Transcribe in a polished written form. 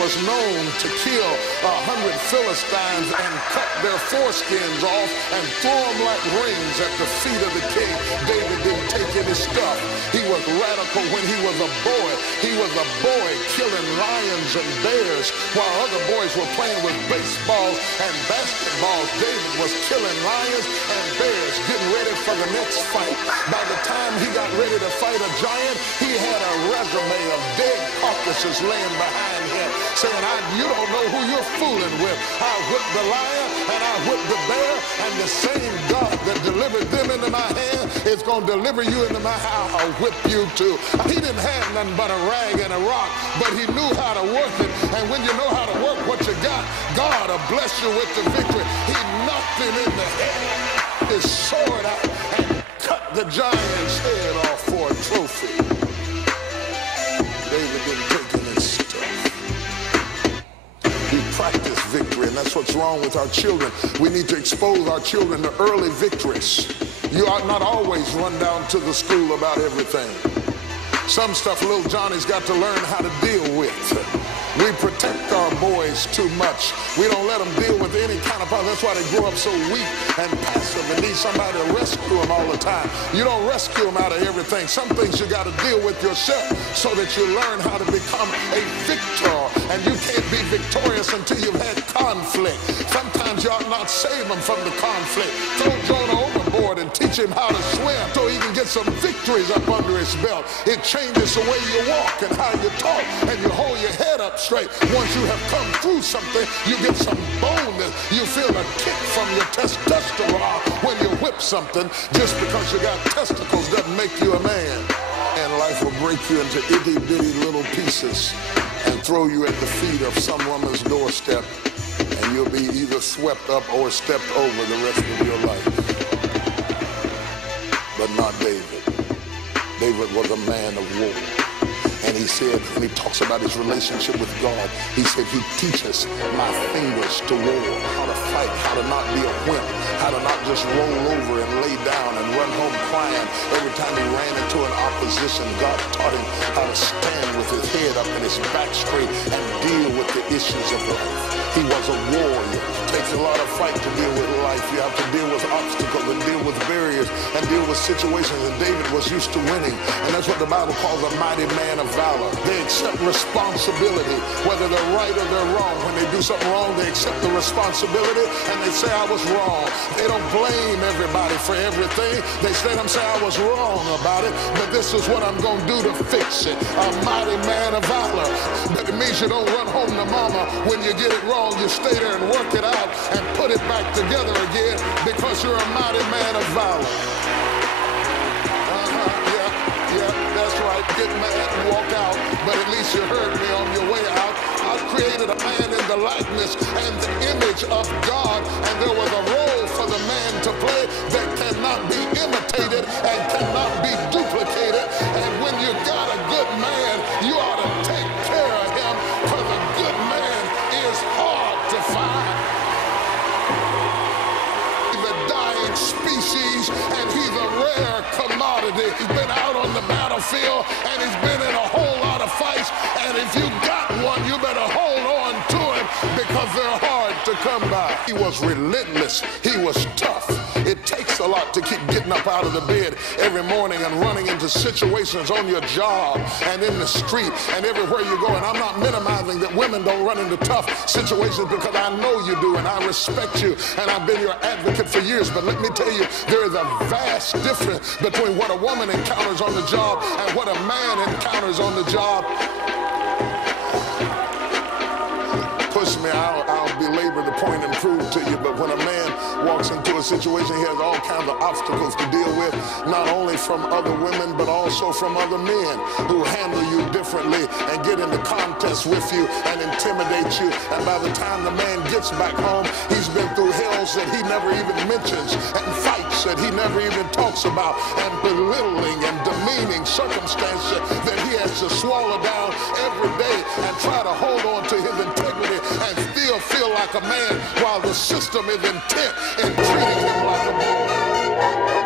was known to kill 100 Philistines and cut their foreskins off and throw them like rings at the feet of the king. David didn't take any stuff. He was radical when he was a boy. He was a boy killing lions and bears while other boys were playing with baseballs and basketballs. David was killing lions and bears, getting ready for the next fight. By the time he got ready to fight a giant, he had a resume of dead carcasses laying behind him, saying, you don't know who you're fooling with. I whipped the lion and I whipped the bear, and the same God that delivered them into my hand is going to deliver you into my house. I'll whip you too. He didn't have nothing but a rag and a rock, but he knew how to work it. And when you know how to work what you got, God will bless you with the victory. He knocked him in the head, his sword out, and cut the giant's head off for a trophy. David didn't take any stuff. We practice victory, and that's what's wrong with our children. We need to expose our children to early victories. You ought not always run down to the school about everything. Some stuff little Johnny's got to learn how to deal with. We protect our boys too much. We don't let them deal with any kind of problem. That's why they grow up so weak and passive and need somebody to rescue them all the time. You don't rescue them out of everything. Some things you got to deal with yourself so that you learn how to become a victor. And you can't be victorious until you've had conflict. Sometimes you ought not save them from the conflict. Throw Jonah overboard and teach him how to swim so he can get some victories up under his belt. It changes the way you walk and how you talk, and you hold your head up straight. Once you have come through something, you get some boldness. You feel a kick from your testosterone when you whip something. Just because you got testicles doesn't make you a man. And life will break you into itty-bitty little pieces and throw you at the feet of some woman's doorstep, and you'll be either swept up or stepped over the rest of your life. But not David. David was a man of war. And he said, when he talks about his relationship with God, he said, he teaches my fingers to war, how to fight, how to not be a wimp, how to not just roll over and lay down and run home crying every time he ran into an opposition. God taught him how to stand with his head up and his back straight and deal with the issues of life. He was a warrior. It takes a lot of fight to deal with life. You have to deal with obstacles and deal with barriers and deal with situations. And David was used to winning. And that's what the Bible calls a mighty man of valor. They accept responsibility, whether they're right or they're wrong. When they do something wrong, they accept the responsibility and they say, I was wrong. They don't blame everybody for everything. They say, I was wrong about it, but this is what I'm going to do to fix it. A mighty man of valor. But it means you don't run home to mama when you get it wrong. You stay there and work it out and put it back together again because you're a mighty man of valor. That's right. Get mad and walk out, but at least you heard me on your way out. I created a man in the likeness and the image of God, and there was a role for the man to play that cannot be imitated and cannot be duplicated. And when you got a good man, you ought to take care of him, because a good man is hard to find. The dying species, and he's a rare commodity. He's been out on the battlefield, and he's been in a whole lot of fights, and if you got one, you better hold on to him, because they're hard to come by. He was relentless. He was tough. It takes a lot to keep getting up out of the bed every morning and running into situations on your job and in the street and everywhere you go. And I'm not minimizing that women don't run into tough situations, because I know you do, and I respect you, and I've been your advocate for years. But let me tell you, there is a vast difference between what a woman encounters on the job and what a man encounters on the job. Push me, I'll belabor the point and prove to you, but when a man walks into a situation, he has all kinds of obstacles to deal with, not only from other women, but also from other men who handle you differently and get into contests with you and intimidate you. And by the time the man gets back home, he's been through hells that he never even mentions, and fights that he never even talks about, and belittling and demeaning circumstances that he has to swallow down every day and try to hold on to his integrity and still feel like a man, while the system is intent in treating him like a boy.